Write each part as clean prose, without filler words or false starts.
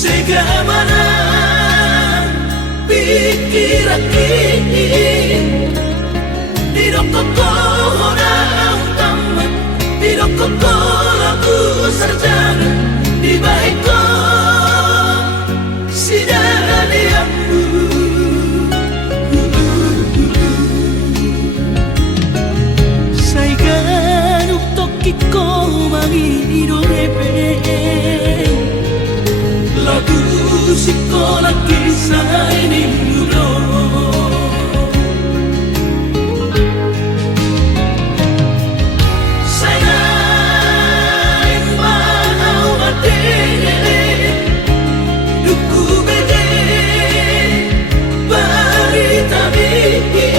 Segamana pikiran Bidok orang tamat Bidok lagu sarjana Di baik kau sidaliamu Saigan uktok ko mangido lagu sekolah kisah ini mudo sayang mau mati duku bede barita bihi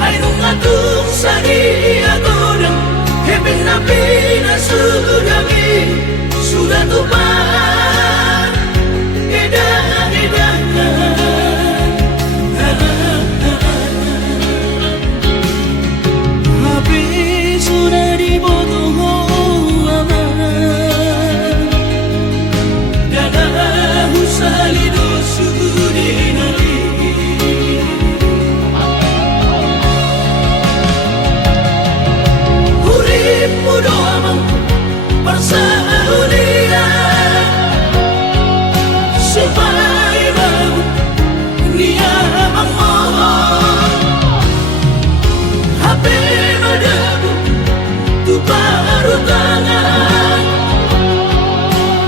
ayo ngatung sari agodang heben nabi nasudami sudah tumpah edan habis sudah dibodoh aman dada husalido sudinari urip mudo amang persaulia supaya mau dia mohon HP madaku tu baru tangan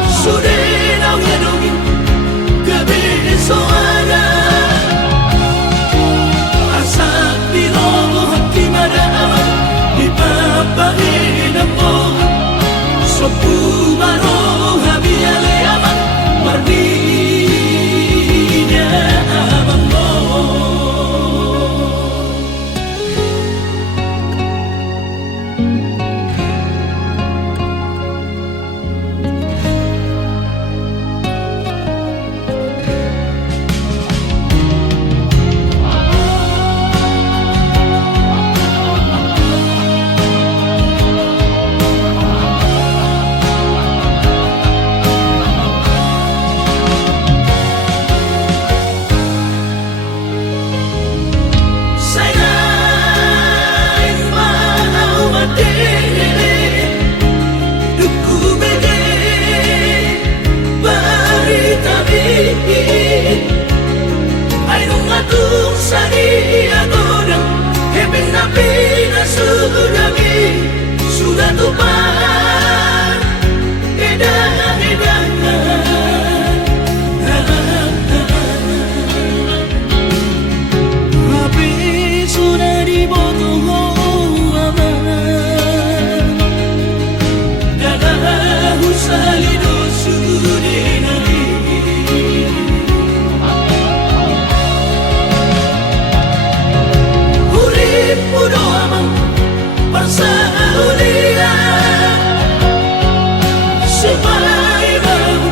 sudah nongedongin kebesoana asal bilogo hati madama di papahin amor sopu baro habiale amang mardinya amang mo sudah tumpah edan habis sudah dibodoh aman dada husalido sudinari urip mudo amang persaulia supaya mau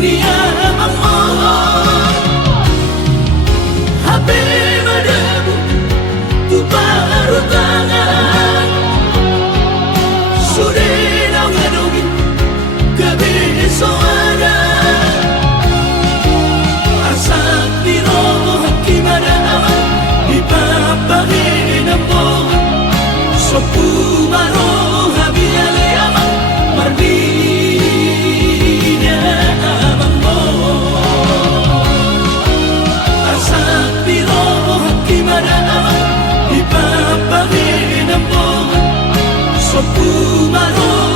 dia mohon HP madamu tu baru tangan sudah nongedongin kebesoana asal bilogo haki madama di papahin amor sopu baro habiale amang mardinya amang mo asal bilogo haki madama di papahin amor sopu baro